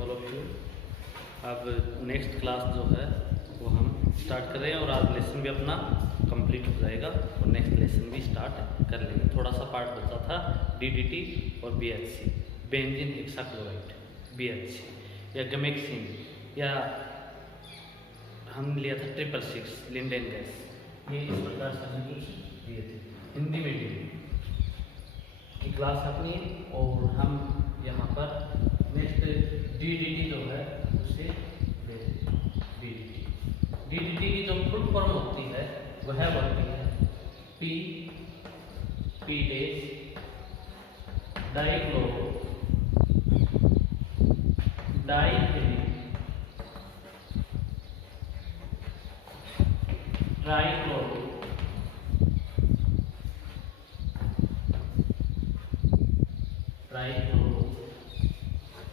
All of you. अब next class जो है वो हम स्टार्ट कर रहे हैं और आज लेसन भी अपना कंप्लीट हो जाएगा और नेक्स्ट लेसन भी स्टार्ट कर लेंगे। थोड़ा सा पार्ट बचा था डीडीटी और बीएचसी, बेंजीन हेक्साक्लोराइड, बीएचसी या गमेक्सिन, या हम लिया था 666 लिंडेन गैस। ये इस प्रकार से हमने कुछ दिए थे हिंदी मीडियम की क्लास अपनी। और हम यहाँ पर नेक्स्ट डीडीटी जो है उसे डीडीटी की जो फुल फॉर्म होती है वह बनती है पी डेस डाइक्लोरो डाइफेनिल ट्राइक्लोरो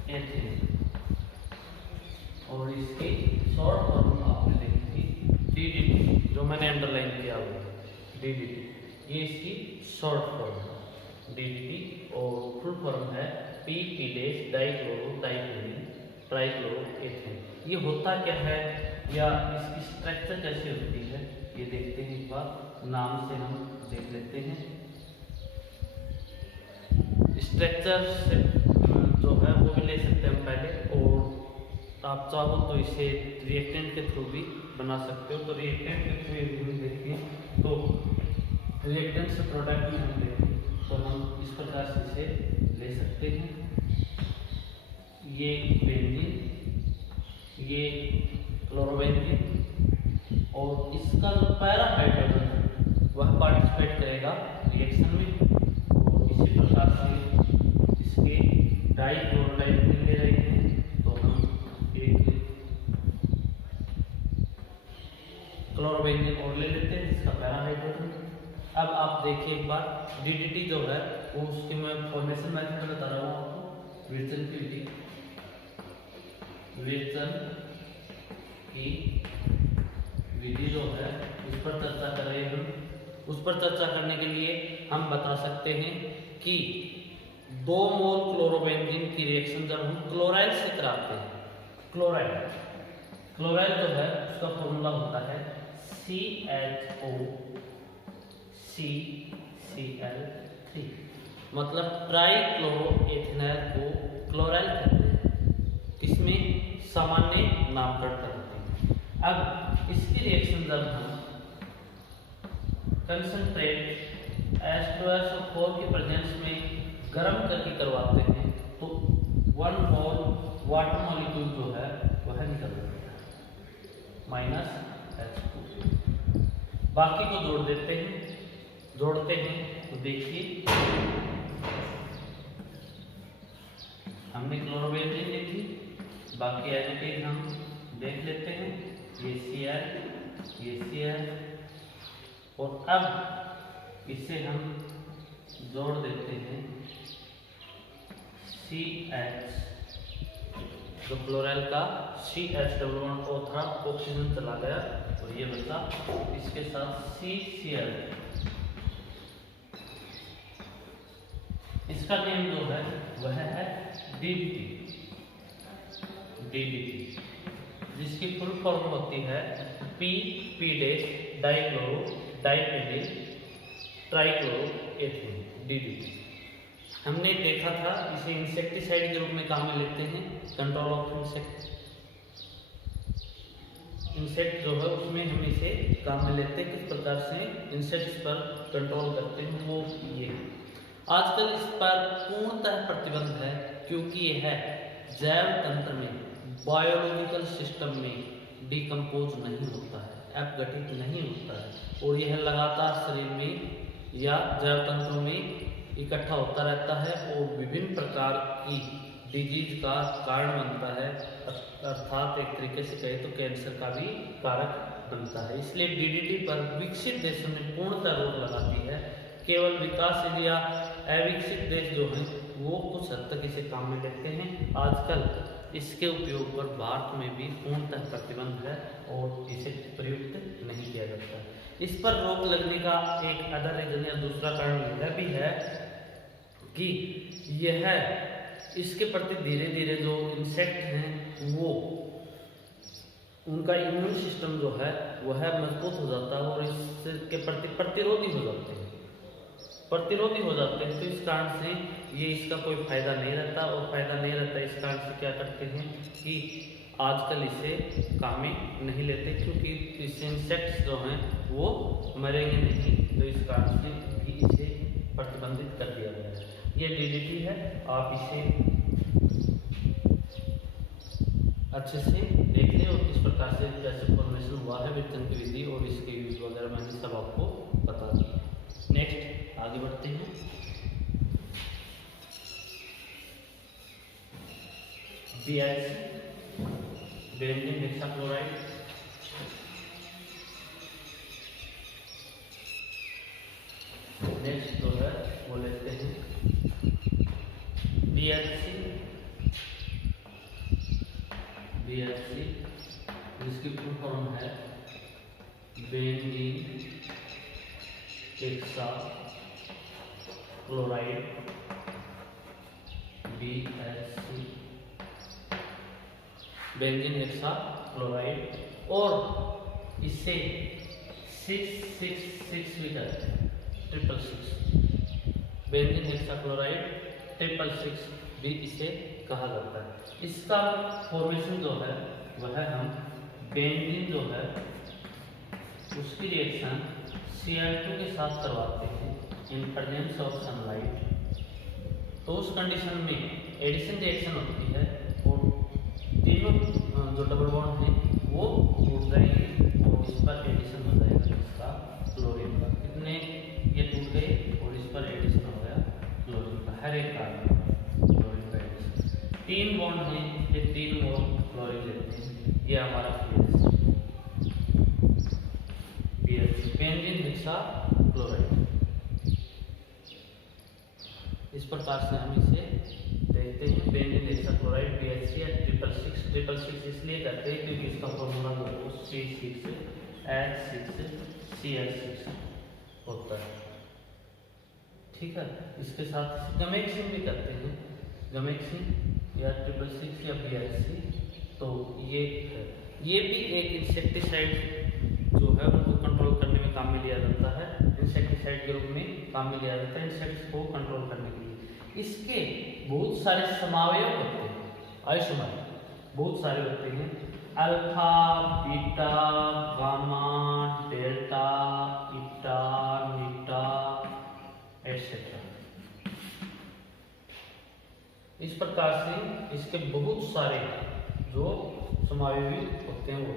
एथिलीन। और इसकी शॉर्ट फॉर्म आपने देखी थी डीडीटी, जो मैंने अंडरलाइन किया हुआ है डीडीटी, ये इसकी शॉर्ट फॉर्म है डीडीटी। और फुल फॉर्म है पी डेस डाइक्लोरो डाइफेनिल ट्राइक्लोरो एथिलीन। ये होता क्या है या इसकी स्ट्रक्चर कैसे होती है ये देखते हैं एक बार, नाम से हम देख लेते हैं। स्ट्रक्चर से जो है वो भी ले सकते हैं हम पहले, और आप चाहो तो इसे रिएक्टेंट के थ्रू भी बना सकते हो। तो रिएक्टेंट के थ्रू भी देखिए, तो रिएक्टेंट से प्रोडक्ट में हम देखें तो हम इस प्रकार से इसे ले सकते हैं। ये बेंजीन, ये क्लोरोबेंजीन, और इसका जो पैरा हाइड्रोजन है वह पार्टिसिपेट करेगा रिएक्शन में। और इसी प्रकार से इसके डाइक्लोरोडाइफेनिल ले रहे हैं तो हम एक क्लोरोबेंजीन और ले लेते हैं जिसका पैरा हाइड्रोजन। अब आप देखिए एक बार डीडीटी जो है वो उसकी मैं फॉर्मेशन मेथड बता रहा हूँ आपको। विर्जन की विधि जो है उस पर चर्चा कर रहे हैं हम। उस पर चर्चा करने के लिए हम बता सकते हैं कि 2 मोल क्लोरोबेंजीन की रिएक्शन जब हम क्लोराइड से कराते हैं, क्लोराइड जो है उसका फॉर्मूला होता है CHOCCl3, मतलब ट्राइक्लोरोएथेनॉल को क्लोराइड कहते हैं। इसमें सामान्य नामकरण करते हैं। अब इसकी रिएक्शन जब हम कंसंट्रेट H2SO4 की प्रेजेंस में गर्म करके करवाते हैं तो 1 मोल वाटर मॉलिक्यूल जो है वह निकल जाता है -H2। बाकी को जोड़ते हैं तो देखिए हमने क्लोरोबेंजीन देखी, बाकी एज इट इज हम देख लेते हैं। ये Cl, और अब इसे हम जोड़ देते हैं CH, जो क्लोराइल का CH डबल बॉन्ड O था, ऑक्सीजन चला गया और ये बचा, इसके साथ CCl। इसका नेम जो है वह है DDT, जिसकी फुल फॉर्म होती है पी डेस डाइक्लोरो डाइफेनिल ट्राइक्लोरोएथेन, DDT। हमने देखा था इसे इंसेक्टिसाइड के रूप में काम में लेते हैं। कंट्रोल ऑफ इंसेक्ट जो है उसमें हम इसे काम में लेते हैं। किस प्रकार से इंसेक्ट्स पर कंट्रोल करते हैं वो ये। आजकल इस पर पूर्णतः प्रतिबंध है क्योंकि यह जैव तंत्र में, बायोलॉजिकल सिस्टम में डिकम्पोज नहीं होता है, अपघटित नहीं होता है, और यह लगातार शरीर में या जैव तंत्रों में इकट्ठा होता रहता है और विभिन्न प्रकार की डिजीज का कारण बनता है, अर्थात एक तरीके से कहे तो कैंसर का भी कारक बनता है। इसलिए डीडीटी पर विकसित देशों ने पूर्णतः रोक लगा दी है। केवल विकासशील या अविकसित देश जो हैं वो कुछ हद तक इसे काम में लेते हैं। आजकल इसके उपयोग पर भारत में भी पूर्णतः प्रतिबंध है और इसे प्रयुक्त नहीं किया जाता। इस पर रोक लगने का एक अदर रीजन या दूसरा कारण यह भी है कि यह इसके प्रति धीरे धीरे जो इंसेक्ट हैं वो उनका इम्यून सिस्टम जो है वह मजबूत हो जाता है और इसके प्रति प्रतिरोधी हो जाते हैं तो इस कारण से ये इसका कोई फायदा नहीं रहता, और फायदा नहीं रहता इस कारण से क्या करते हैं कि आजकल इसे काम में नहीं लेते, क्योंकि इससे इंसेक्ट्स जो हैं वो मरेंगे नहीं, तो इस कारण से भी इसे प्रतिबंधित कर दिया गया है। ये DDT है, आप इसे अच्छे से देख लें और किस प्रकार से कैसे फॉर्मेशन हुआ है, वितरण की विधि और इसके यूज वगैरह मैंने सब आपको बता दिया। नेक्स्ट आगे बढ़ते हैं। BHC बेंजीन हेक्साक्लोराइड, नेक्स्ट जो है वो लेते हैं BHC जिसकी फुल फॉर्म है benzene hexachloride BHC benzene hexachloride, और इसे 666 भी कहते हैं, 666 बेंजीन हेक्साक्लोराइड 666 भी इसे कहा जाता है। इसका फॉर्मेशन जो है वह हम बेंजीन जो है उसकी रिएक्शन Cl2 के साथ करवाते हैं इन प्रेजेंस ऑफ सनलाइट, तो उस कंडीशन में एडिशन रिएक्शन होती है और तीनों जो डबल बॉन्ड हैं वो टूट जाएंगे और इस पर एडिशन हो जाएगा इसका क्लोरीन का। कितने ये टूट गए और इस पर एडिशन हो गया क्लोरीन का, हर एक कार्बन क्लोरीन का एडिशन। 3 बॉन्ड हैं, ये 3 बॉन्ड क्लोरीन लेते हैं, ये हमारा BHC बेंजीन हेक्साक्लोराइड। इस प्रकार से हम इसे देखते हैं, बेंजीन हेक्साक्लोराइड BHC या 666 इसलिए करते हैं क्योंकि इसका फॉर्मूला जो है C6H6Cl6 होता है। ठीक है, इसके साथ गमेक्सिन भी करते हैं, गमेक्सिन या 666 या BHC, तो ये है, ये भी एक इंसेक्टिसाइड जो है उनको कंट्रोल करने में काम में लिया जाता है, इंसेक्टिसाइड के रूप में काम में लिया जाता है इंसेक्ट्स को कंट्रोल करने के लिए। इसके बहुत सारे समावयव होते हैं, आइसोमर बहुत सारे होते हैं, अल्फा, बीटा, गामा, डेल्टा, ईटा, मीटा एटसेट्रा। इस प्रकार से इसके बहुत सारे जो समावयवी होते हैं वो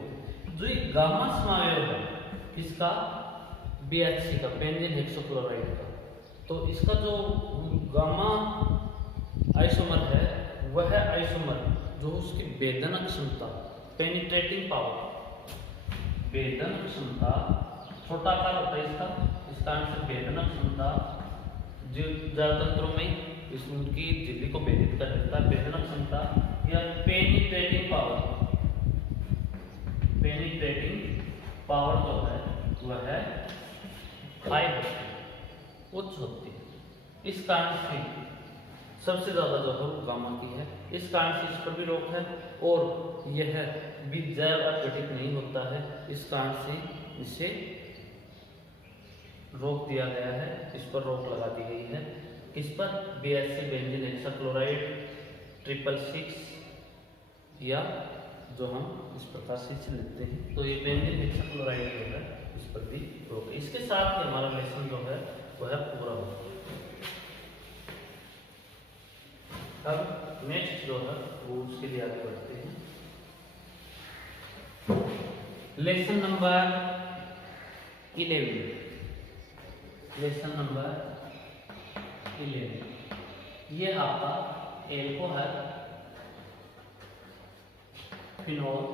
जो ये गामा समावयव है किसका, BHC का, बेंजीन हेक्साक्लोराइड का, तो इसका जो गामा आइसोमर है वह आइसोमर जो उसकी भेदन क्षमता, पेनिट्रेटिंग पावर, भेदन क्षमता छोटा आकार होता है इसका, इस कारण से भेदन क्षमता जो ज्यादातर में उनकी झिल्ली को भेदित कर देता है, भेदन क्षमता या पेनिट्रेटिंग पावर जो है वह है हाई होती है, उच्च होती है। इस कारण से सबसे ज्यादा जो है वो गामा की है, इस कारण से इस पर भी रोक है और यह भी जैव अपघटित नहीं होता है, इस कारण से इसे रोक दिया गया है, इस पर रोक लगा दी गई है। किस पर, BHC बेंजीन हेक्साक्लोराइड 666 या जो हम इस प्रकार से इसे लेते हैं, तो ये बेंजीन हेक्साक्लोराइड जो है इस पर भी रोक है। इसके साथ ही हमारा लेसन जो है वह पूरा होता है। अब नेक्स्ट जो है वो उसके लिए आगे बढ़ते हैं। लेसन नंबर 11, लेसन नंबर 11 ये आपका alcohol, phenol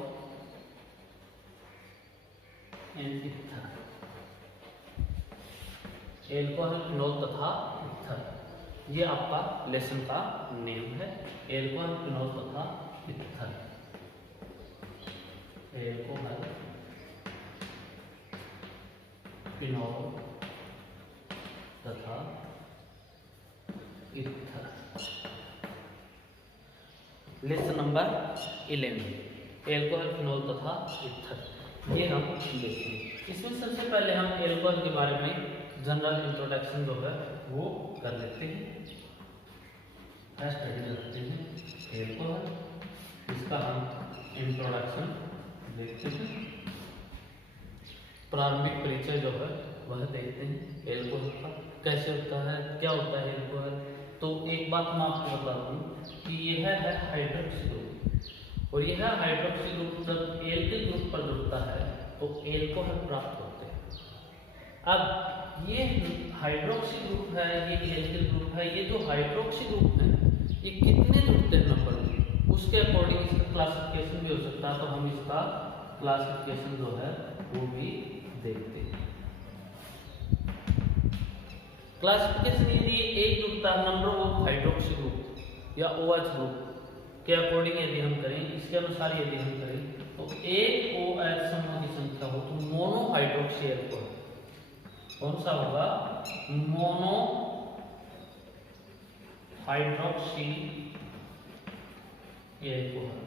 and ether, alcohol, phenol तथा इथर, ये आपका लेसन का नेम है, एल्कोहल, फिनोल तथा इथर, एल्कोहल, फिनोल तथा ether. Lesson number 11 alcohol, phenol तथा ईथर, ये हम देखेंगे। इसमें सबसे पहले हम एल्कोहल के बारे में जनरल इंट्रोडक्शन जो है वो कर लेते हैं, स्टडी करते हैं एल्कोहल, इसका हम इंट्रोडक्शन देखते हैं, प्रारंभिक परिचय जो है वह देखते हैं एल्कोहल का, कैसे होता है, क्या होता है एल्कोहल। तो एक बात मैं आपको बता दूं कि यह है हाइड्रोक्सी ग्रुप, और यह हाइड्रोक्सी ग्रुप जब एल्किल ग्रुप पर जुड़ता है तो एल्कोहल प्राप्त होते हैं। अब ये हाइड्रोक्सी ग्रुप है, ये एल्किल ग्रुप है, ये जो हाइड्रोक्सी ग्रुप है ये कितने जुड़ते हैं नंबर में, उसके अकॉर्डिंग इसका क्लासिफिकेशन भी हो सकता है, तो हम इसका क्लासिफिकेशन जो है वो भी देखते हैं। क्लासिफिकेशन यदि एक जुड़ता है नंबर ऑफ हाइड्रोक्सी ग्रुप या OH ग्रुप के अकॉर्डिंग यदि हम करें, इसके अनुसार यदि हम करें तो एक OH समूह की संख्या हो तो मोनो हाइड्रोक्सी एल्कोहल कौन सा होगा, मोनो हाइड्रोक्सी एल्कोहल।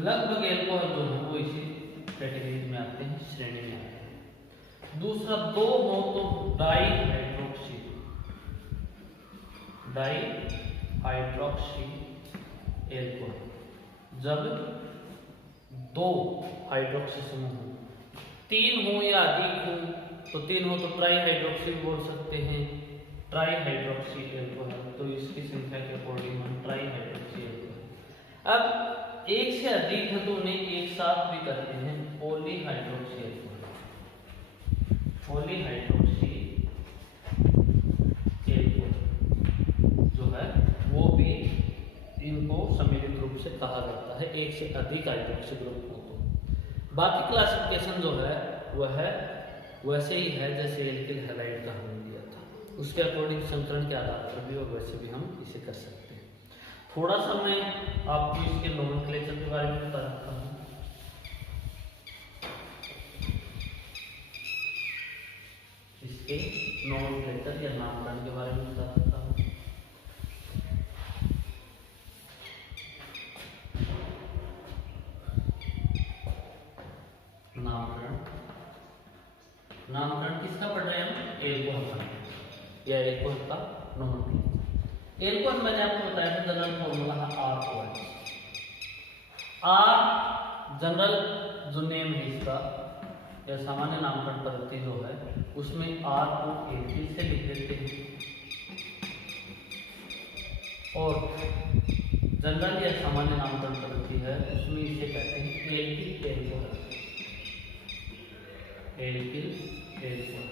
लगभग एल्कोहल जो है वो इसी कैटेगरी में आते हैं, श्रेणी में आते हैं। दूसरा दो हो तो डाई हाइड्रोक्सी एल्कोहल, जब दो हाइड्रोक्सी समूह हो, तीन हो या अधिक हो, तो तीन हो तो ट्राई हाइड्रोक्सी बोल सकते हैं, ट्राई हाइड्रोक्सी एल्कोहल, तो इसकी संख्या के अकॉर्डिंग हम ट्राई हाइड्रोक्सी एल्कोहल। अब एक से अधिक है तो उन्हें एक साथ भी करते हैं poly hydroxy alcohol, poly hydroxy alcohol जो है वो भी इनको सम्मिलित रूप से कहा जाता है, एक से अधिक हाइड्रोक्सी ग्रुप हो तो। बाकी क्लासिफिकेशन जो है वह वैसे ही है जैसे एल्किल हैलाइड का हमने दिया था, उसके अकॉर्डिंग संकरण के आधार पर भी और वैसे भी हम इसे कर सकते हैं। थोड़ा सा मैं आपको इसके नोमेनक्लेचर के बारे में बता रहा हूँ। इसके नोमेनक्लेचर या नामकरण के बारे में बता सकता हूँ। नामकरण किसका पढ़ रहे हैं हम, एल्कोहल का, या एल्कोहल का नोमेनक्लेचर। एल्कोहल मैंने आपको बताया था जनरल फॉर्मूला है R जनरल जो नेम है इसका या सामान्य नामकरण पद्धति जो है उसमें R को एल्किल से लिख देते हैं, और जनरल या सामान्य नामकरण पद्धति है उसमें इसे कहते हैं alkyl alcohol, alkyl alcohol.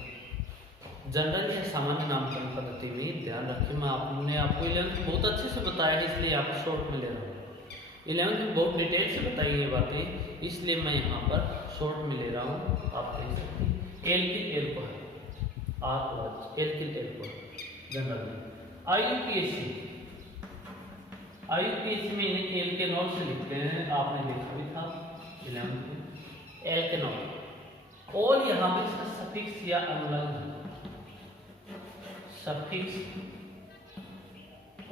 General या सामान्य नामकरण पद्धति में ध्यान रखें, मैं आपने आपको 11th बहुत अच्छे से बताया है इसलिए आप शॉर्ट में ले रहा हूँ। 11th में बहुत डिटेल से बताई ये बातें, इसलिए मैं यहाँ पर शॉर्ट में ले रहा हूँ, आप देख सकते हैं। Alkyl alcohol R alkyl alcohol general में। IUPAC में इन्हें एल्केनॉल से लिखते हैं, आपने देखा भी था 11th में, एल्केनॉल। और यहाँ पे इसका सफिक्स या अनुलग्न, सफिक्स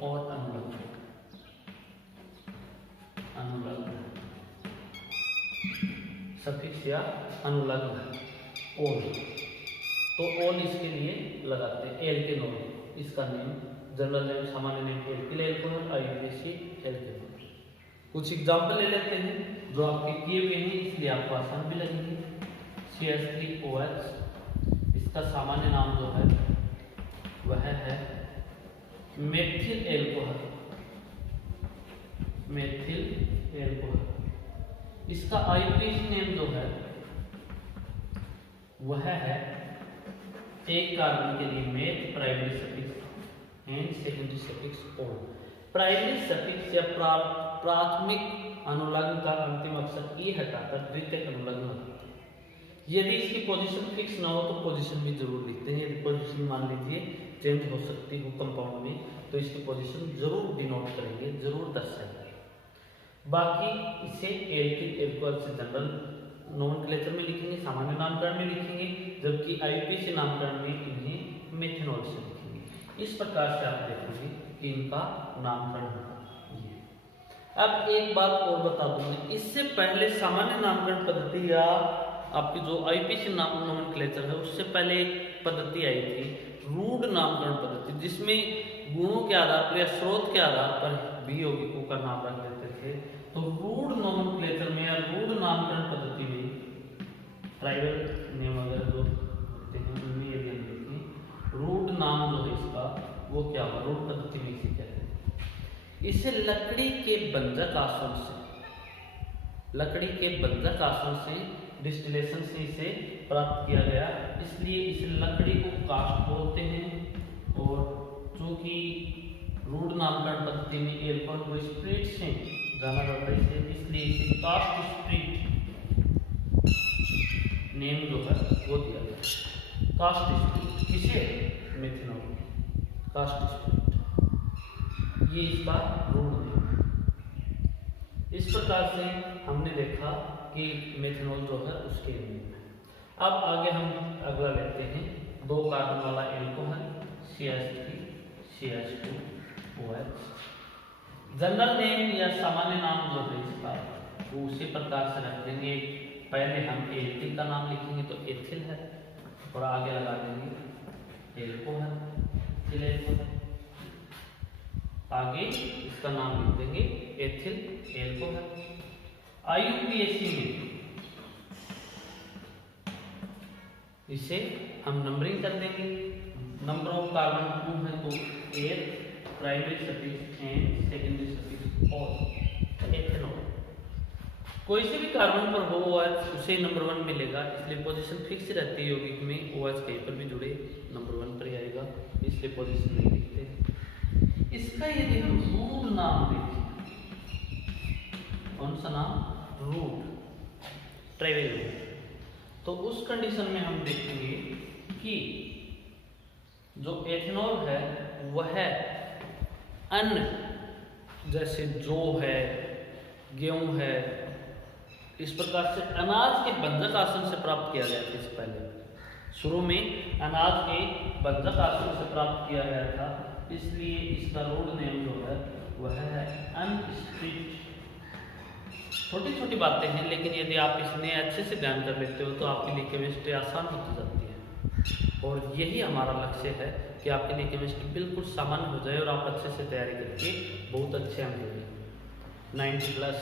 और अनुलग्न, सफिक्स या अनुलग्न ओल, तो ओल इसके लिए लगाते हैं एल्केनॉल, इसका नेम जनरल नेम सामान्य नेम एल्किल एल्कोहल, IUPAC एल्केनॉल। कुछ एग्जांपल ले लेते हैं जो आपके किए हुए हैं इसलिए आपको आसान भी लगेंगे। CH3OH, इसका सामान्य नाम जो है वह है मेथिल एल्कोहल, मेथिल एल्कोहल। इसका IUPAC नेम जो है वह है एक कार्बन के लिए meth, primary suffix and secondary suffix o. Primary suffix या प्राथमिक अनुलग्न का अंतिम अक्षर ई हटाकर द्वितीयक अनुलग्न होता है। यदि इसकी पोजीशन फिक्स ना हो तो पोजीशन भी जरूर लिखते हैं। यदि पोजीशन मान लीजिए चेंज हो सकती हो कंपाउंड में तो इसकी पोजीशन जरूर डिनोट करेंगे, जरूर दर्शाएंगे। बाकी इसे एल्किल एल्कोहल से जनरल नोमेनक्लेचर में लिखेंगे, सामान्य नामकरण में लिखेंगे, जबकि IUPAC नामकरण में इन्हें मेथनॉल से लिखेंगे। इस प्रकार से आप देखेंगे कि इनका नामकरण होगा। अब एक बात और बता दूंगा, इससे पहले सामान्य नामकरण पद्धति या आपकी जो आईपीसी नोमेनक्लेचर है उससे पहले एक पद्धति आई थी रूढ़ नामकरण पद्धति, जिसमें गुणों के आधार पर या स्रोत के आधार पर भी यौगिकों का नाम रख देते थे। तो रूढ़ नोमेनक्लेचर में या रूढ़ नामकरण पद्धति में ट्राइबल नेम वगैरह जो होते हैं उनमें यदि हम देखें रूढ़ नाम जो है इसका वो क्या हुआ, रूढ़ पद्धति में इसे कहते हैं। इसे लकड़ी के बंधक आसन से, लकड़ी के बंधक आसन से डिस्टिलेशन से इसे प्राप्त किया गया, इसलिए इस लकड़ी को कास्ट बोलते हैं। और चूंकि रूढ़ नामकरण पद्धति में एल्कोहल को स्प्रिट से जाना जाता है, इसलिए इसे कास्ट स्प्रिट नेम जो है वो दिया गया। कास्ट स्प्रिट किसे, मेथनॉल, कास्ट स्प्रिट ये इसका रूढ़ नेम। इस प्रकार से हमने देखा कि मेथनॉल जो है उसके नेम है। अब आगे हम अगला लेते हैं 2 कार्बन वाला alcohol CH3 CH2OH। General name या सामान्य नाम जो है इसका वो उसी प्रकार से रख देंगे। पहले हम एथिल का नाम लिखेंगे तो एथिल है, और आगे लगा देंगे एल्कोहल, एल्कोहल, आगे इसका नाम लिख देंगे एथिल एल्कोहल। IUPAC में इसे हम नंबरिंग कर देंगे। नंबर ऑफ कार्बन 2 है तो 8 primary suffix and secondary suffix और एथेनॉल। कोई से भी कार्बन पर हो OH उसे नंबर 1 मिलेगा, इसलिए पोजीशन फिक्स रहती है यौगिक में। OH कहीं पर भी जुड़े नंबर 1 पर ही आएगा, इसलिए पोजीशन नहीं लिखते। इसका यदि हम रूट नाम देखें, कौन सा नाम, रूट ट्राइबल, तो उस कंडीशन में हम देखेंगे कि जो एथेनॉल है वह अन्न जैसे जौ है, गेहूं है, इस प्रकार से अनाज के बंधक आसन से प्राप्त किया गया था। इससे पहले शुरू में अनाज के बंधक आसन से प्राप्त किया गया था, इसलिए इसका रूट नेम जो है वह है अनस्प्रिट। छोटी छोटी बातें हैं, लेकिन यदि आप इसमें अच्छे से ध्यान कर लेते हो तो आपके लिए केमिस्ट्री आसान होती जाती है। और यही हमारा लक्ष्य है कि आपके लिए केमिस्ट्री बिल्कुल सामान्य हो जाए और आप अच्छे से तैयारी करके बहुत अच्छे अंक लेंगे। 90+,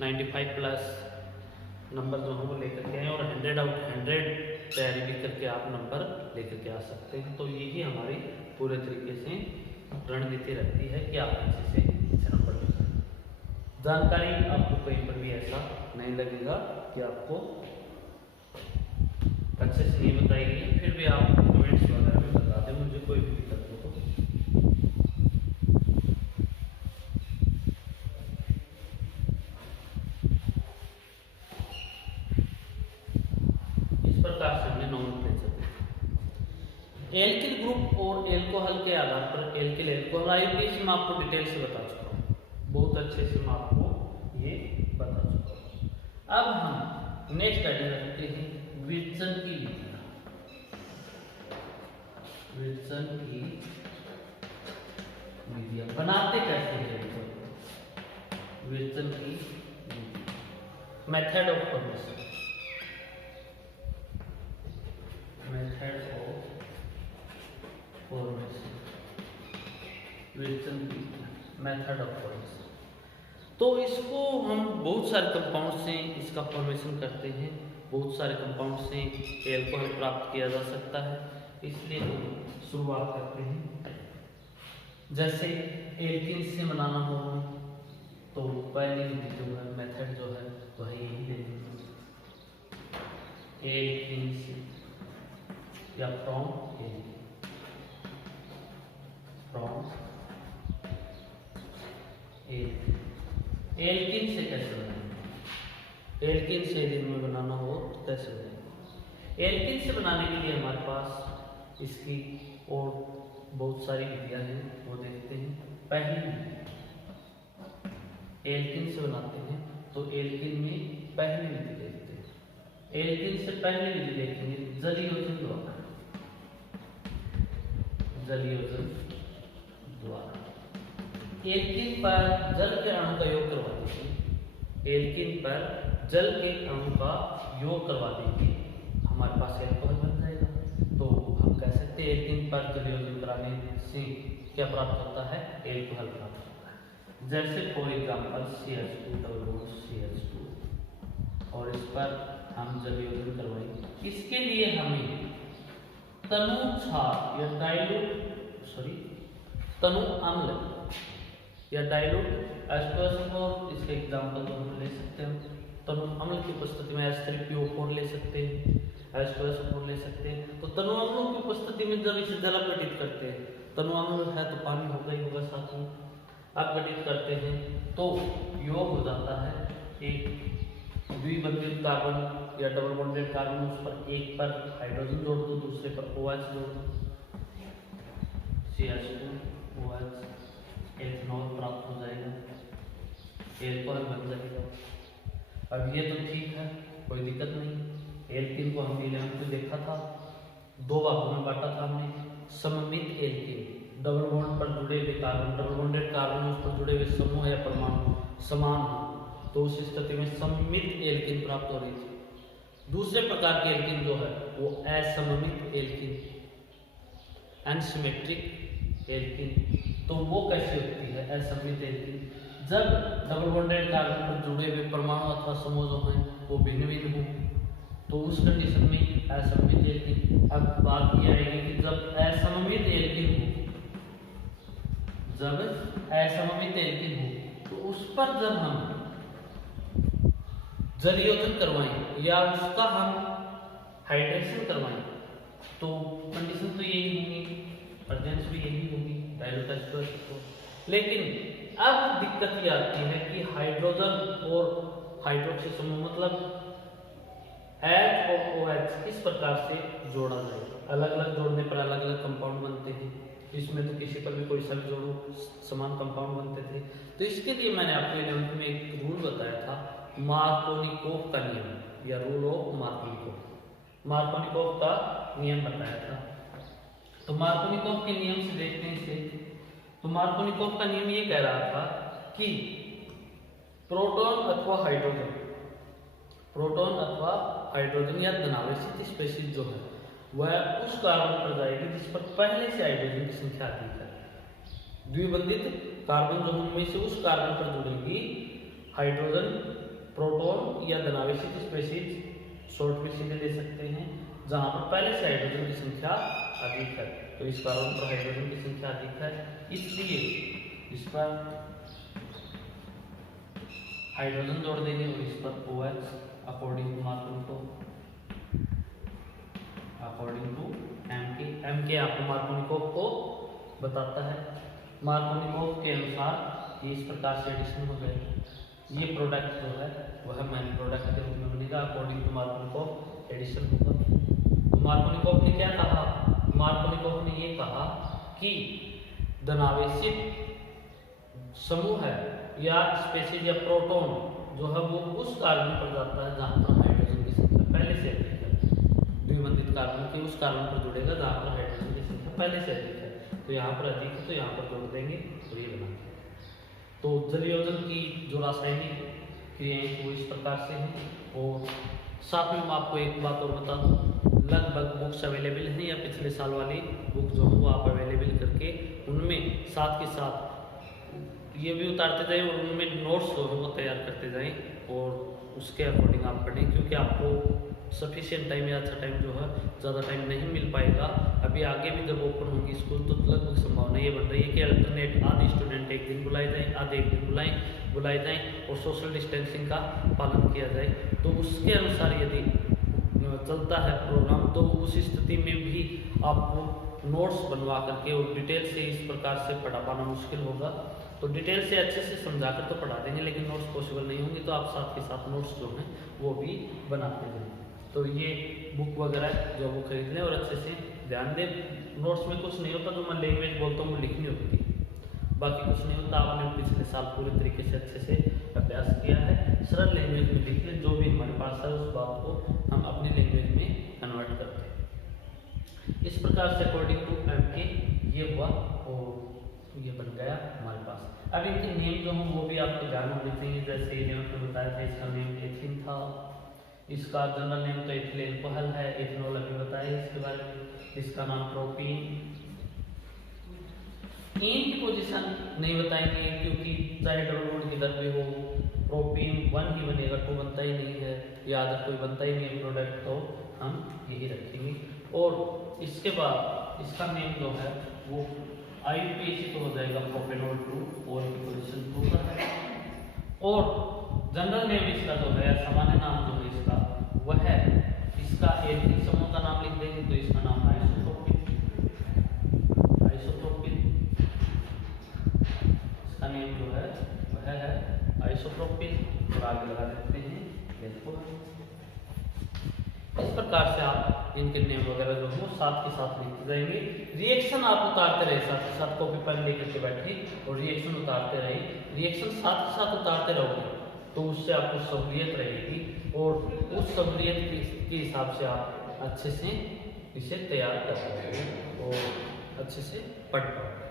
95+ नंबर जो है वो लेकर के आए, और 100 आउट 100 तैयारी भी करके आप नंबर लेकर के आ सकते हैं। तो यही हमारी पूरे तरीके से रणनीति रहती है कि आप अच्छे से अच्छे नंबर ले सकते। जानकारी आपको कहीं पर भी ऐसा नहीं लगेगा कि आपको अच्छे से नहीं बताई गई, फिर भी आप कमेंट्स वगैरह में बता दें मुझे कोई भी दिक्कत हो तो। इस प्रकार से हमने नोमेनक्लेचर एल्किल ग्रुप और एल्कोहल के आधार पर एल्किल एल्कोहल आईयूपीएसी में आपको डिटेल से बता चुका हूँ, बहुत अच्छे से मैं आपको ये बता चुका हूँ। अब हम नेक्स्ट आइडिया रखते हैं विल्सन की विधियां। विल्सन की विधियां बनाते कैसे हैं, विल्सन की method of formation, method of formation, Wilson की मेथड ऑफ फॉर्मेशन। तो इसको हम बहुत सारे कंपाउंड से इसका फॉर्मेशन करते हैं, बहुत सारे कंपाउंड से एल्कोहल प्राप्त किया जा सकता है, इसलिए हम शुरुआत करते हैं। जैसे एल्किन से बनाना हो तो पहली विधि जो है, मेथड जो है वह यही देंगे, एल्किन से या फ्रॉम एल्किन से कैसे बनाएंगे, एल्किन से यदि हमें बनाना हो तो कैसे बनाएंगे। एल्किन से बनाने के लिए हमारे पास इसकी और बहुत सारी विधियां हैं, वो देखते हैं। पहली एल्किन से बनाते हैं तो एल्किन में पहली विधि देखते हैं। एल्किन से पहली विधि देखेंगे जलयोजन द्वारा, जलयोजन द्वारा। एल्कीन पर जल के अणु का योग करवा दीजिए। एल्कीन पर जल के अणु का योग करवा दीजिए, हमारे पास एल्कोहल बन जाएगा। तो हम कह सकते हैं एल्कीन पर जल योजन कराने से क्या प्राप्त होता है, एल्कोहल प्राप्त होता है। जैसे for example CH2 double bond CH2, और इस पर हम जल योजन करवाएंगे। इसके लिए हमें तनु क्षार या तनु अम्ल या डाइल्यूट H2SO4, इसके एग्जाम्पल तो हम ले सकते हैं। तनु अम्ल की उपस्थिति में H3PO4 ले सकते हैं, H2SO4 ले सकते हैं। तो तनु अम्लों की उपस्थिति में जब इसे जल अपघटित करते हैं, तनु अम्ल है तो पानी होगा ही होगा, साथ में अपघटित करते हैं तो योग हो जाता है एक द्विबंधित कार्बन या डबल बॉन्डेड कार्बन, उस पर एक पर हाइड्रोजन जोड़ दो, दूसरे पर OH जोड़ दो, CH2OH एथेनॉल प्राप्त हो जाएगा, एल्कोहल बन जाएगा। अब ये तो ठीक है, कोई दिक्कत नहीं। एल्कीन को हमने 11th में देखा था, दो भागों में बांटा था हमने। सममित एल्कीन, डबल बॉन्ड पर जुड़े हुए कार्बन, डबल बॉन्डेड कार्बन उस पर जुड़े हुए समूह या परमाणु समान हो, तो उस स्थिति में सममित एल्कीन प्राप्त हो रही थी। दूसरे प्रकार के एल्कीन जो है वो असममित एल्कीन, अनसिमेट्रिक एल्कीन। तो वो कैसे होती है असममित एल्कीन, जब डबल बॉन्डेड कार्बन पर जुड़े हुए परमाणु अथवा समूह जो हैं वो भिन्न भिन्न हो, तो उस कंडीशन में असममित एल्कीन। अब बात ये आएगी कि जब असममित एल्कीन हो, जब असममित एल्कीन हो तो उस पर जब हम जल योजन करवाएं या उसका हम हाइड्रेशन करवाएं तो कंडीशन तो यही होगी, प्रेजेंस भी यही होगी, डाइल्यूट H2SO4। लेकिन अब दिक्कत ये आती है कि हाइड्रोजन और हाइड्रोक्सी समूह मतलब H और OH इस प्रकार से जोड़ा जाए। अलग अलग जोड़ने पर अलग अलग कंपाउंड बनते हैं, इसमें तो किसी पर भी कोई सा जोड़ो समान कंपाउंड बनते थे। तो इसके लिए मैंने आपको 11th में एक रूल बताया था, मार्कोनिकोव का नियम या रूल ऑफ मार्कोनिकोव। मार्कोनिकोव का नियम बताया था। तो मार्कोनिकोव के नियम से देखते हैं इसे। तो मार्कोनिकोव का नियम ये कह रहा था कि प्रोटॉन अथवा हाइड्रोजन या धनावेशित स्पीशीज जो है वह उस कार्बन पर जाएगी जिस पर पहले से हाइड्रोजन की संख्या अधिक है। द्विबंधित कार्बन जो उनमें से उस कार्बन पर जुड़ेगी हाइड्रोजन, प्रोटॉन या धनावेशित स्पीशीज शॉर्ट में सीधे ले सकते हैं जहां पर पहले से हाइड्रोजन की संख्या अधिक है। तो इस कार्बन पर हाइड्रोजन की संख्या अधिक है, इसलिए इस पर हाइड्रोजन जोड़ देंगे और इस पर OH according to Markovnikov, according to MK आपको मार्कोनिकोव को बताता है। मार्कोनिकोव के अनुसार ये इस प्रकार से एडिशन हो गए। ये प्रोडक्ट जो है वह मैन प्रोडक्ट के रूप में बनेगा, अकॉर्डिंग टू मार्कोनिकोव एडिशन होगा। तो मार्कोनिकोव ने क्या कहा, मार्कोनिकोव ने ये कहा कि धनावेशित समूह है या स्पीशीज या प्रोटॉन जो है वो उस कार्बन पर जाता है जहां पर हाइड्रोजन की संख्या पहले से अधिक है। द्विबंधित कार्बन के उस कार्बन पर जुड़ेगा जहां पर हाइड्रोजन की संख्या पहले से अधिक है। तो यहाँ पर अधिक है तो यहाँ पर जोड़ देंगे और ये बना। तो जल योजन की जो रासायनिक क्रियाएं वो इस प्रकार से हैं। और साथ में मैं आपको एक बात और बता दूं, लगभग बुक्स अवेलेबल हैं या पिछले साल वाली बुक जो है वो आप अवेलेबल करके उनमें साथ के साथ ये भी उतारते जाएं और उनमें नोट्स जो है वो तैयार करते जाएं और उसके अकॉर्डिंग आप पढ़ें, क्योंकि आपको सफिशिएंट टाइम या अच्छा टाइम जो है ज़्यादा टाइम नहीं मिल पाएगा। अभी आगे भी जब ओपन होंगी स्कूल तो लगभग संभावना ये बन रही है कि अल्टरनेट आधे स्टूडेंट एक दिन बुलाए जाएँ, आधे एक दिन बुलाए जाएँ और सोशल डिस्टेंसिंग का पालन किया जाए। तो उसके अनुसार यदि चलता है प्रोग्राम तो उस स्थिति में भी आपको नोट्स बनवा करके और डिटेल से इस प्रकार से पढ़ा पाना मुश्किल होगा। तो डिटेल से अच्छे से समझा कर तो पढ़ा देंगे, लेकिन नोट्स पॉसिबल नहीं होंगे तो आप साथ के साथ नोट्स जो हैं वो भी बनाते हैं। तो ये बुक वगैरह जो वो खरीद लें और अच्छे से ध्यान दें। नोट्स में कुछ नहीं होता, जो मैं लैंग्वेज बोलता हूँ वो लिखनी होती है, बाकी कुछ नहीं होता। आपने पिछले साल पूरे तरीके से अच्छे से अभ्यास किया है, सरल लैंग्वेज में लिखिए, जो भी हमारे पास है उस बात को हम अपनी लैंग्वेज में कन्वर्ट करते हैं। इस प्रकार से अकॉर्डिंग टू MK ये हुआ। और ये बन गया हमारे पास। अब इनके नेम जो हों वो भी आपको ध्यान होने चाहिए। जैसे नेम में बताया था, इसका नेम एथिन था, इसका जनरल नेम तो एथिल एल्कोहल है, एथेनॉल अभी बताया इसके बारे में। इसका नाम प्रोपीन। इन की पोजीशन नहीं बताएंगे क्योंकि चाहे डबल बॉन्ड किधर भी हो प्रोपीन 1 ही बनेगा, 2 बनता ही नहीं है, या अदर कोई बनता ही नहीं है प्रोडक्ट, तो हम यही रखेंगे। और इसके बाद इसका नेम जो है वो IUPAC तो हो जाएगा प्रोपेनॉल 2, और की पोजीशन 2 पर है। और जनरल नेम इसका जो है, सामान्य नाम जो है इसका वह है, इसका एल्किल समूह का नाम लिख देंगे तो इसका नाम आइसोप्रोपिन। इसका नेम जो है वह है आइसोप्रोपिन, और आगे लगा देते हैं एल्कोहल। इस प्रकार से आप इनके नेम वगैरह जो है साथ के साथ लिखते जाएंगे। रिएक्शन आप उतारते रहे, साथ के साथ कॉपी पेन लेकर के बैठे और रिएक्शन उतारते रहे। रिएक्शन साथ के साथ उतारते रहोगे तो उससे आपको सहूलियत रहेगी, और उस सहूलियत के हिसाब से आप अच्छे से इसे तैयार कर सकते हो और अच्छे से पढ़ पाओगे।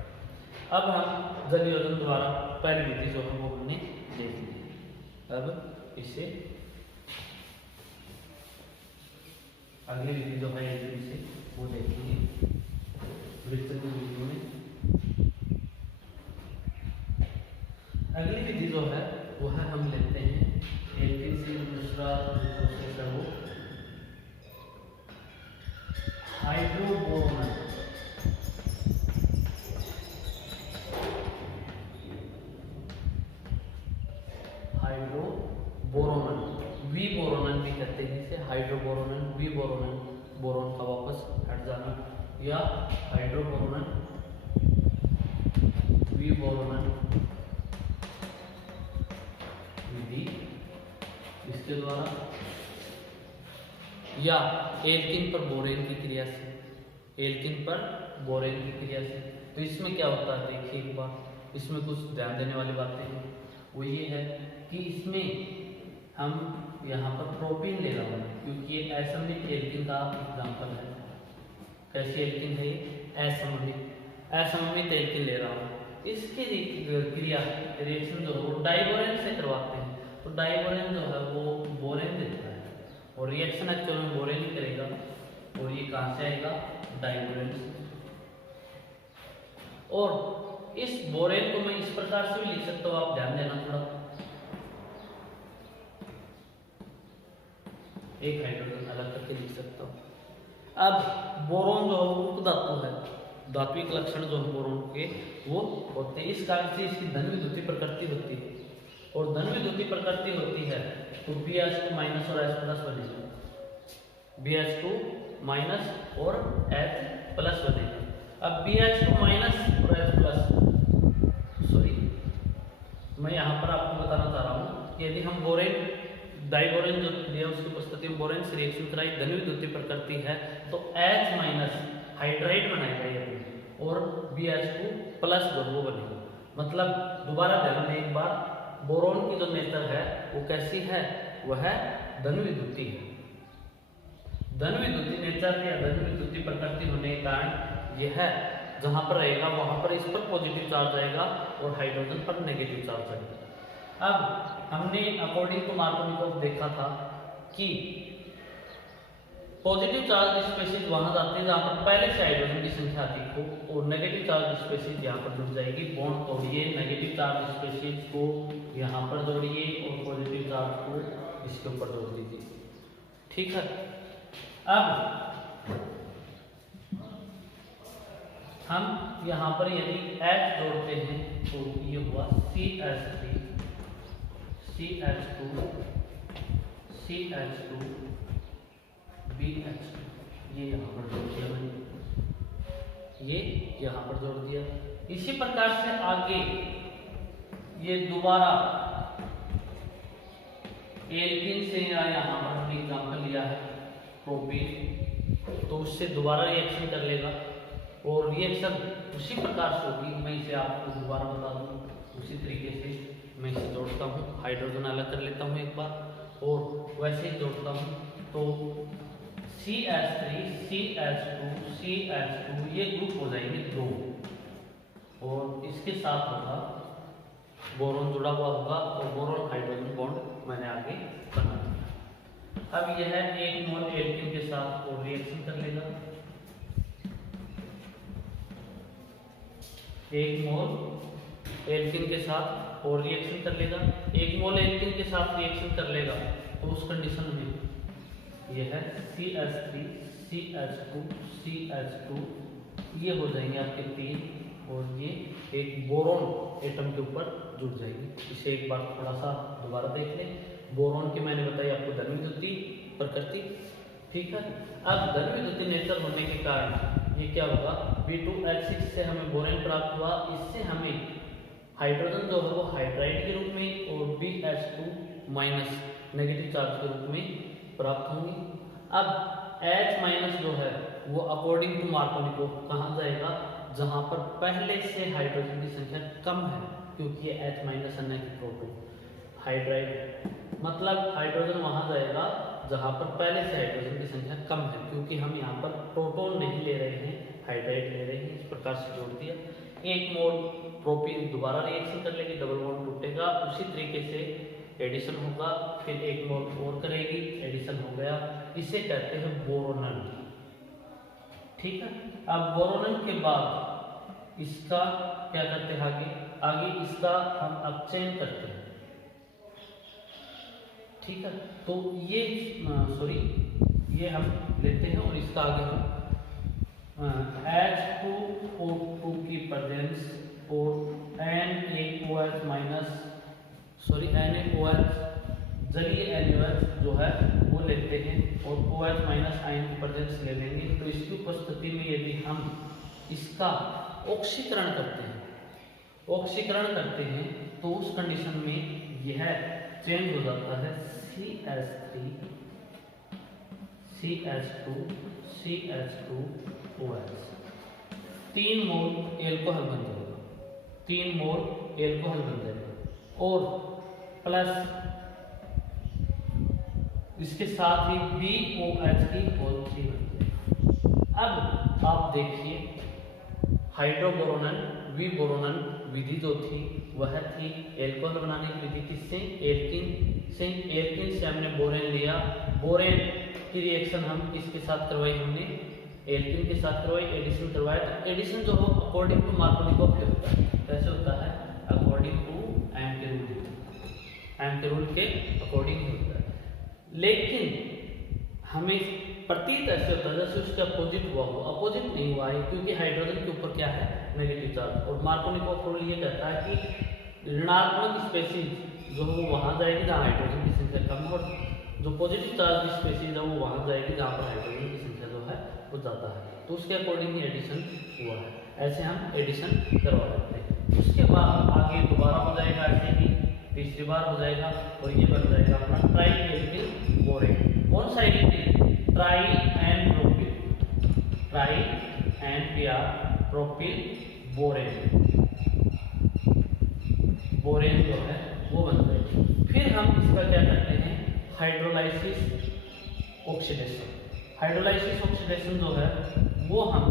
अब हम जल योजन द्वारा पहली विधि जो है वो हमने देख ली। अब इसे अगली विधि जो है इसे वो देखेंगे विस्तृत वीडियो में। अगली विधि जो है वो है, हम लेते हैं एल्किन से दूसरा प्रोसेस है वो हाइड्रोबोरोनन। हाइड्रोबोरोनन, वी बोरोनन भी कहते हैं इसे, हाइड्रोबोरोनन, वी बोरोनन, बोरोन का वापस हट जाना, या हाइड्रोबोरोनन, वी बोरोनन विधि। इसके द्वारा या एल्किन पर बोरेन की क्रिया से, एल्किन पर बोरेन की क्रिया से। तो इसमें क्या होता है देखिए एक बार, इसमें कुछ ध्यान देने वाली बातें हैं। वो ये है कि इसमें हम यहाँ पर प्रोपीन ले रहा हूँ क्योंकि ये असममित एल्किन का एग्जाम्पल है। कैसी एल्किन है ये? असममित एल्किन ले रहा हूँ। इसकी क्रिया रिएक्शन जो है डाइबोरेन से करवाते हैं, तो डाइबोरेन जो है वो बोरेन देता है, और रिएक्शन एक्चुअल में बोरेन ही करेगा, और ये कहाँ से आएगा? डाइबोरेन से। और इस बोरेन को मैं इस प्रकार से भी लिख सकता हूँ, आप ध्यान देना थोड़ा। एक हाइड्रोजन अलग करके लिख सकता हूँ। अब बोरोन जो है वो धातु है, धात्विक लक्षण जो है बोरोन के वो होते हैं। इस कारण से इसकी धन विद्युतीय प्रकृति होती है, और धन विद्युतीय प्रकृति होती है तो BH2 माइनस और H प्लस बनेगा, BH2 माइनस और H प्लस बनेगा। अब BH2 माइनस और H प्लस, सॉरी मैं यहाँ पर आपको बताना चाह रहा हूँ कि यदि हम बोरेन डाइबोरेन जो दिया उसकी उपस्थिति में बोरेन से रिएक्शन कराई, धन विद्युतीय प्रकृति है तो H माइनस हाइड्राइड बनाएगा ये, और BH2 प्लस जो वो बनेगा। मतलब दोबारा ध्यान दें एक बार, बोरोन की जो नेचर है वो कैसी है? वह है धन विद्युतीय है। धन विद्युतीय नेचर या धन विद्युतीय प्रकृति होने के कारण यह है जहां पर रहेगा वहां पर इस पर पॉजिटिव चार्ज आएगा और हाइड्रोजन पर नेगेटिव चार्ज आएगा। अब हमने अकॉर्डिंग टू मार्कोनिकोव देखा था कि पॉजिटिव चार्ज स्पेसीज वहां जाते हैं जहां पर पहले से हाइड्रोजन की संख्या अधिक हो, और नेगेटिव चार्ज स्पेसीज यहाँ पर जुड़ जाएगी। बॉन्ड तोड़िए, नेगेटिव चार्ज स्पेसीज को यहाँ पर जोड़िए और पॉजिटिव चार्ज को इसके ऊपर जोड़ दीजिए। ठीक है। अब हम यहाँ पर यदि H जोड़ते हैं तो ये हुआ CH3 CH2 CH2 BH2, ये यहाँ पर जोड़ दिया मैंने, ये यहाँ पर जोड़ दिया। इसी प्रकार से आगे ये दोबारा एल्किन से यहाँ पर हमने एग्जाम्पल लिया है प्रोपीन, तो उससे दोबारा रिएक्शन कर लेगा और रिएक्शन उसी प्रकार से होगी। मैं इसे आपको दोबारा बता दूँ, उसी तरीके से मैं इसे जोड़ता हूँ, हाइड्रोजन अलग कर लेता हूँ एक बार और वैसे ही जोड़ता हूँ। तो CH3 CH2 CH2 ये ग्रुप हो जाएंगे दो, और इसके साथ होगा बोरॉन जुड़ा हुआ होगा और बोरॉन हाइड्रोजन बॉन्ड मैंने आगे बना दिया। अब यह 1 मोल एल्कीन के साथ और रिएक्शन कर लेगा। 1 मोल एल्कीन के साथ और रिएक्शन कर लेगा। 1 मोल एल्कीन के साथ रिएक्शन कर लेगा तो उस कंडीशन में यह है CH3 CH2 CH2 ये हो जाएंगे आपके 3 और ये एक बोरॉन एटम के ऊपर जुड़ जाएगी। इसे एक बार थोड़ा सा दोबारा देख लें। बोरॉन की मैंने बताई आपको धर्मविद्युतीय प्रकृति, ठीक है। अब धर्मविद्युतीय नेचर होने के कारण ये क्या होगा, B2H6 से हमें बोरेन प्राप्त हुआ, इससे हमें हाइड्रोजन जो है वो हाइड्राइड के रूप में और BH2 माइनस नेगेटिव चार्ज के रूप में प्राप्त होंगे। अब H- जो है वो अकॉर्डिंग टू मार्कोनिकोव कहाँ जाएगा, जहां पर पहले से हाइड्रोजन की संख्या कम है, क्योंकि ये H- है कि प्रोटॉन हाइड्राइड, मतलब हाइड्रोजन वहां जाएगा जहां पर पहले से हाइड्रोजन की संख्या कम है, क्योंकि हम यहाँ पर प्रोटॉन नहीं ले रहे हैं, हाइड्राइड ले रहे हैं। इस प्रकार से जोड़ दिया। 1 मोल प्रोपीन दोबारा रिएक्शन कर लेगी, डबल बॉन्ड टूटेगा, उसी तरीके से एडिशन होगा, फिर 1 मोल और करेगी, एडिशन हो गया। इसे कहते हैं बोरोनन, ठीक है। अब बोरोनन के बाद इसका क्या करते हैं, आगे इसका हम अब चेंज करते हैं, ठीक है। तो ये ये हम लेते हैं और इसका आगे हम H2O2 की प्रेजेंस और NaOH माइनस NaOH जलीय NaOH जो है वो लेते हैं और OH माइनस आयन की प्रेजेंस ले लेंगे। तो इसकी उपस्थिति में यदि हम इसका ऑक्सीकरण करते हैं तो उस कंडीशन में यह चेंज हो जाता है CH3 CH2 CH2OH, 3 मोल एल्कोहल बन जाएगा, 3 मोल एल्कोहल बन जाएगा और प्लस इसके साथ ही BOH की होल 3 बन जाएगा। अब आप देखिए हाइड्रोबोरोनन विबोरोनन विधि जो थी वह थी एल्कोहल बनाने की विधि, किससे, एल्कीन से हमने बोरेन लिया, बोरेन की रिएक्शन हम किसके साथ करवाई, हमने एल्कीन के साथ करवाई, एडिशन करवाया। तो एडिशन जो हो अकॉर्डिंग टू मार्कोनिकोव के होता है, कैसे होता है, अकॉर्डिंग टू एम के रूल के अकॉर्डिंग होता है। लेकिन हमें प्रतीत ऐसे होता है जैसे उसके अपोजिट हुआ हो, अपोजिट नहीं हुआ है, क्योंकि हाइड्रोजन के ऊपर क्या है, नेगेटिव चार्ज, और मार्कोनिकोव रूल ये कहता है कि ऋणात्मक स्पेसीज जो वो वहां जाएगी जहां हाइड्रोजन की संख्या कम है, और जो पॉजिटिव चार्ज स्पेसीज है वो वहां जाएगी जहां पर हाइड्रोजन की संख्या जो है वो ज्यादा है। तो उसके अकॉर्डिंग ही एडिशन हुआ है, ऐसे हम एडिशन करवा देते हैं। उसके बाद आगे दोबारा हो जाएगा, ऐसे ही तीसरी बार हो जाएगा और ये बन जाएगा अपना ट्राई एल्किल बोरेन। कौन सा alkyl, try and propyl borane जो है वो बन जाएगी। फिर हम इसका क्या करते हैं, हाइड्रोलाइसिस ऑक्सीडेशन जो है वो हम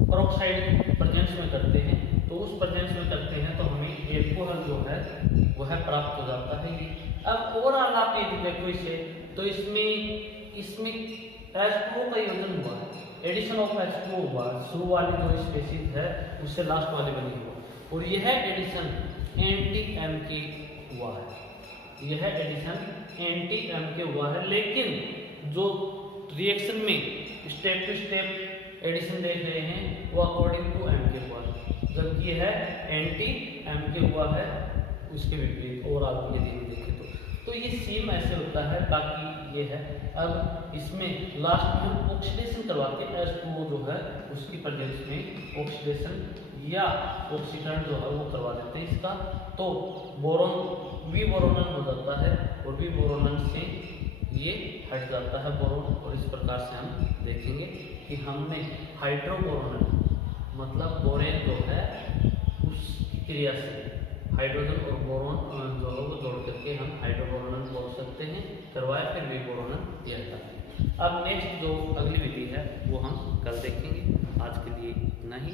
पेरोक्साइड प्रेजेंस में करते हैं। तो उस प्रेजेंस में करते हैं तो हमें एल्कोहल जो है वह प्राप्त हो जाता है। अब ओवरऑल आप ये देखो इसे, तो इसमें H2O का योजन हुआ है, एडिशन ऑफ H2O हुआ, शुरू वाली जो स्पेसीज है उससे लास्ट वाले बनी हुआ, और यह एडिशन एंटी-M के हुआ है, यह एडिशन एंटी-M के हुआ है। लेकिन जो रिएक्शन में स्टेप टू स्टेप एडिशन देख रहे हैं वो अकॉर्डिंग टू M के हुआ है, जबकि यह एंटी-M के हुआ है उसके विपरीत। और आगे यदि देखें तो ये सेम ऐसे होता है, ताकि ये है। अब इसमें लास्ट में हम ऑक्सीडेशन करवाते हैं, H2O जो है उसकी प्रेजेंस में ऑक्सीडेशन या ऑक्सीकरण जो है वो करवा देते हैं इसका, तो बोरोन विबोरोनन हो जाता है और विबोरोनन से ये हट जाता है बोरोन। और इस प्रकार से हम देखेंगे कि हमने हाइड्रोबोरोनन मतलब बोरेन जो है उसकी क्रिया से हाइड्रोजन और बोरोन जो है वो जोड़ करके हम हाइड्रोबोरोनन बोल सकते हैं, करवाया, फिर विबोरोनन दिया जाता है। अब नेक्स्ट जो अगली विधि है वो हम कल देखेंगे। आज के लिए इतना ही।